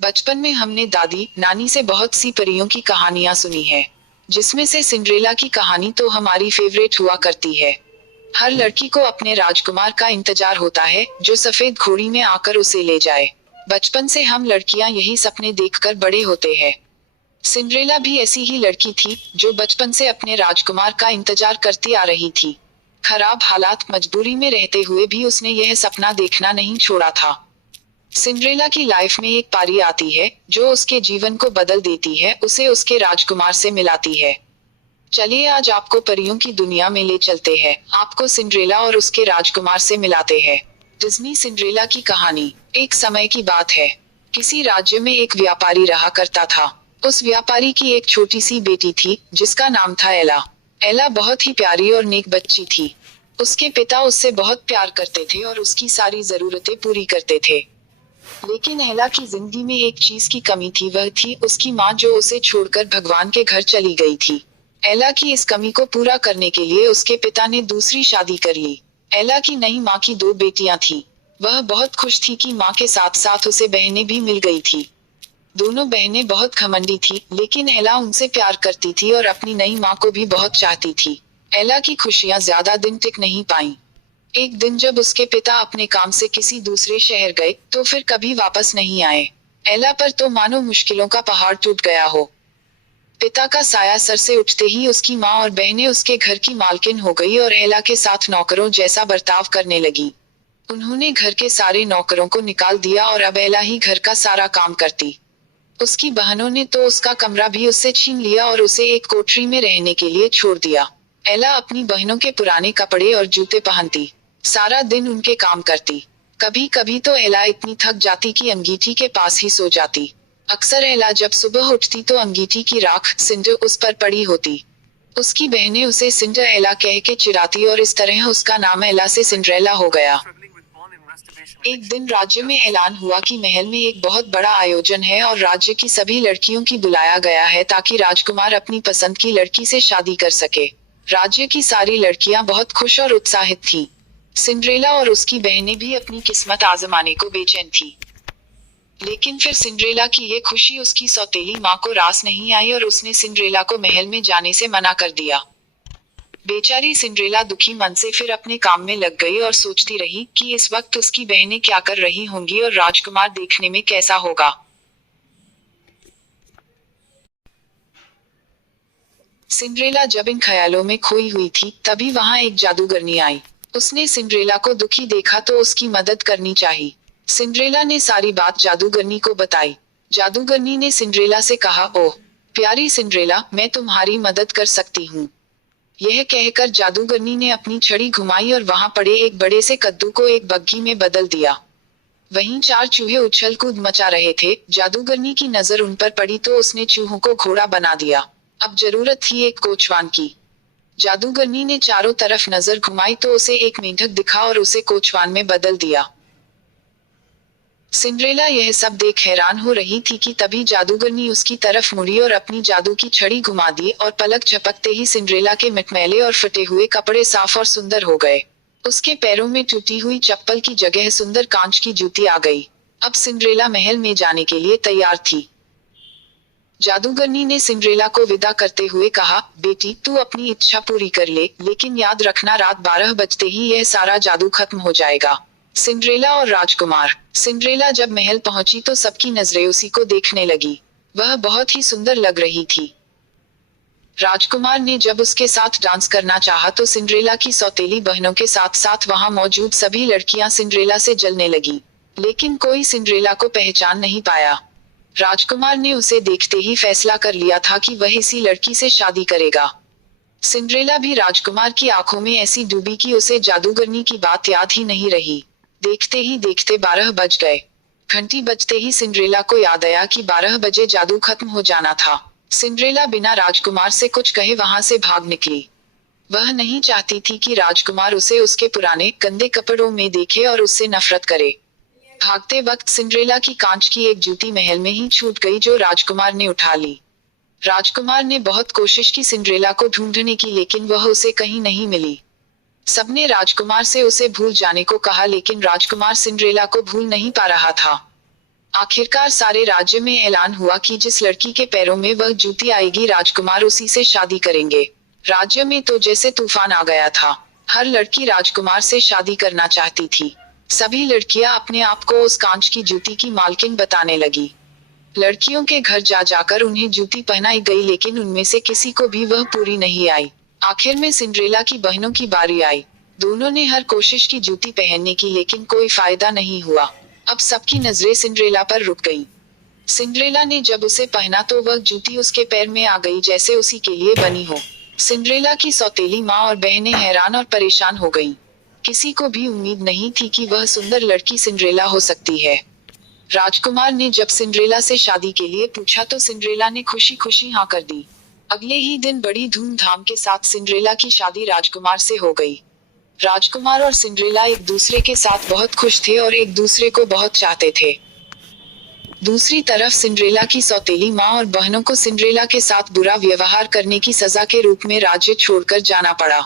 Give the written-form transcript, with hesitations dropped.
बचपन में हमने दादी नानी से बहुत सी परियों की कहानियां सुनी है, जिसमें से सिंड्रेला की कहानी तो हमारी फेवरेट हुआ करती है। हर लड़की को अपने राजकुमार का इंतजार होता है, जो सफेद घोड़ी में आकर उसे ले जाए। बचपन से हम लड़कियां यही सपने देखकर बड़े होते हैं। सिंड्रेला भी ऐसी ही लड़की थी, जो बचपन से अपने राजकुमार का इंतजार करती आ रही थी। खराब हालात, मजबूरी में रहते हुए भी उसने यह सपना देखना नहीं छोड़ा था। सिंड्रेला की लाइफ में एक पारी आती है, जो उसके जीवन को बदल देती है, उसे उसके राजकुमार से मिलाती है। चलिए आज आपको परियों की दुनिया में ले चलते हैं, आपको सिंड्रेला और उसके राजकुमार से मिलाते हैं। डिज्नी सिंड्रेला की कहानी। एक समय की बात है। किसी राज्य में एक व्यापारी रहा करता था। उस व्यापारी की एक छोटी सी बेटी थी, जिसका नाम था एला। एला बहुत ही प्यारी और नेक बच्ची थी। उसके पिता उससे बहुत प्यार करते थे और उसकी सारी जरूरतें पूरी करते थे। लेकिन एला की जिंदगी में एक चीज की कमी थी, वह थी उसकी माँ, जो उसे छोड़कर भगवान के घर चली गई थी। एला की इस कमी को पूरा करने के लिए उसके पिता ने दूसरी शादी कर ली। एला की नई माँ की दो बेटियां थी। वह बहुत खुश थी कि माँ के साथ साथ उसे बहनें भी मिल गई थी। दोनों बहनें बहुत घमंडी थी, लेकिन एला उनसे प्यार करती थी और अपनी नई माँ को भी बहुत चाहती थी। एला की खुशियां ज्यादा दिन टिक नहीं पाईं। एक दिन जब उसके पिता अपने काम से किसी दूसरे शहर गए, तो फिर कभी वापस नहीं आए। एला पर तो मानो मुश्किलों का पहाड़ टूट गया हो। पिता का साया सर से उठते ही उसकी माँ और बहनें उसके घर की मालकिन हो गई और एला के साथ नौकरों जैसा बर्ताव करने लगी। उन्होंने घर के सारे नौकरों को निकाल दिया और अब एला ही घर का सारा काम करती। उसकी बहनों ने तो उसका कमरा भी उससे छीन लिया और उसे एक कोठरी में रहने के लिए छोड़ दिया। एला अपनी बहनों के पुराने कपड़े और जूते पहनती, सारा दिन उनके काम करती। कभी कभी तो एला इतनी थक जाती कि अंगीठी के पास ही सो जाती। अक्सर एला जब सुबह उठती तो अंगीठी की राख सिंडर उस पर पड़ी होती। उसकी बहनें उसे सिंडर एला कह के चिढ़ाती और इस तरह उसका नाम एला से सिंड्रेला हो गया। एक दिन राज्य में ऐलान हुआ कि महल में एक बहुत बड़ा आयोजन है और राज्य की सभी लड़कियों की बुलाया गया है, ताकि राजकुमार अपनी पसंद की लड़की से शादी कर सके। राज्य की सारी लड़कियां बहुत खुश और उत्साहित थीं। सिंड्रेला और उसकी बहनें भी अपनी किस्मत आजमाने को बेचैन थी। लेकिन फिर सिंड्रेला की ये खुशी उसकी सौतेली माँ को रास नहीं आई और उसने सिंड्रेला को महल में जाने से मना कर दिया। बेचारी सिंड्रेला दुखी मन से फिर अपने काम में लग गई और सोचती रही कि इस वक्त उसकी बहनें क्या कर रही होंगी और राजकुमार देखने में कैसा होगा। सिंड्रेला जब इन ख्यालों में खोई हुई थी, तभी वहां एक जादूगरनी आई। उसने सिंड्रेला को दुखी देखा तो उसकी मदद करनी चाहिए। सिंड्रेला ने सारी बात जादूगरनी को बताई। जादूगरनी ने सिंड्रेला से कहा, ओह प्यारी सिंड्रेला, मैं तुम्हारी मदद कर सकती हूँ। यह कहकर जादूगरनी ने अपनी छड़ी घुमाई और वहां पड़े एक बड़े से कद्दू को एक बग्घी में बदल दिया। वहीं चार चूहे उछल कूद मचा रहे थे। जादूगरनी की नजर उन पर पड़ी तो उसने चूहों को घोड़ा बना दिया। अब जरूरत थी एक कोचवान की। जादूगरनी ने चारों तरफ नजर घुमाई तो उसे एक मेंढक दिखा और उसे कोचवान में बदल दिया। सिंड्रेला यह सब देख हैरान हो रही थी कि तभी जादूगरनी उसकी तरफ मुड़ी और अपनी जादू की छड़ी घुमा दी और पलक झपकते ही सिंड्रेला के मिटमैले और फटे हुए कपड़े साफ और सुंदर हो गए। उसके पैरों में टूटी हुई चप्पल की जगह सुंदर कांच की जूती आ गई। अब सिंड्रेला महल में जाने के लिए तैयार थी। जादूगरनी ने सिंड्रेला को विदा करते हुए कहा, बेटी तू अपनी इच्छा पूरी कर ले, लेकिन याद रखना रात 12 बजते ही यह सारा जादू खत्म हो जाएगा। सिंड्रेला और राजकुमार। सिंड्रेला जब महल पहुंची तो सबकी नजरें उसी को देखने लगी। वह बहुत ही सुंदर लग रही थी। राजकुमार ने जब उसके साथ डांस करना चाहा तो सिंड्रेला की सौतेली बहनों के साथ साथ वहां मौजूद सभी लड़कियां सिंड्रेला से जलने लगी, लेकिन कोई सिंड्रेला को पहचान नहीं पाया। राजकुमार ने उसे देखते ही फैसला कर लिया था कि वह इसी लड़की से शादी करेगा। सिंड्रेला भी राजकुमार की आंखों में ऐसी डूबी कि उसे जादूगरनी की बात याद ही नहीं रही। देखते ही देखते 12 बज गए। घंटी बजते ही सिंड्रेला को याद आया कि 12 बजे जादू खत्म हो जाना था। सिंड्रेला बिना राजकुमार से कुछ कहे वहां से भाग निकली। वह नहीं चाहती थी कि राजकुमार उसे उसके पुराने गंदे कपड़ों में देखे और उससे नफरत करे। भागते वक्त सिंड्रेला की कांच की एक जूती महल में ही छूट गई, जो राजकुमार ने उठा ली। राजकुमार ने बहुत कोशिश की सिंड्रेला को ढूंढने की, लेकिन वह उसे कहीं नहीं मिली। सबने राजकुमार से उसे भूल जाने को कहा, लेकिन राजकुमार सिंड्रेला को भूल नहीं पा रहा था। आखिरकार सारे राज्य में ऐलान हुआ कि जिस लड़की के पैरों में वह जूती आएगी राजकुमार उसी से शादी करेंगे। राज्य में तो जैसे तूफान आ गया था। हर लड़की राजकुमार से शादी करना चाहती थी। सभी लड़कियां अपने आप को उस कांच की जूती की मालकिन बताने लगी। लड़कियों के घर जा जाकर उन्हें जूती पहनाई गई, लेकिन उनमें से किसी को भी वह पूरी नहीं आई। आखिर में सिंड्रेला की बहनों की बारी आई। दोनों ने हर कोशिश की जूती पहनने की, लेकिन कोई फायदा नहीं हुआ। अब सबकी नजरें सिंड्रेला पर रुक गईं। सिंड्रेला ने जब उसे पहना तो वह जूती उसके पैर में आ गई जैसे उसी के लिए बनी हो। सिंड्रेला की सौतेली माँ और बहनें हैरान और परेशान हो गईं। किसी को भी उम्मीद नहीं थी कि वह सुंदर लड़की सिंड्रेला हो सकती है। राजकुमार ने जब सिंड्रेला से शादी के लिए पूछा तो सिंड्रेला ने खुशी खुशी हाँ कर दी। अगले ही दिन बड़ी धूमधाम के साथ सिंड्रेला की शादी राजकुमार से हो गई। राजकुमार और सिंड्रेला एक दूसरे के साथ बहुत खुश थे और एक दूसरे को बहुत चाहते थे। दूसरी तरफ सिंड्रेला की सौतेली माँ और बहनों को सिंड्रेला के साथ बुरा व्यवहार करने की सजा के रूप में राज्य छोड़कर जाना पड़ा।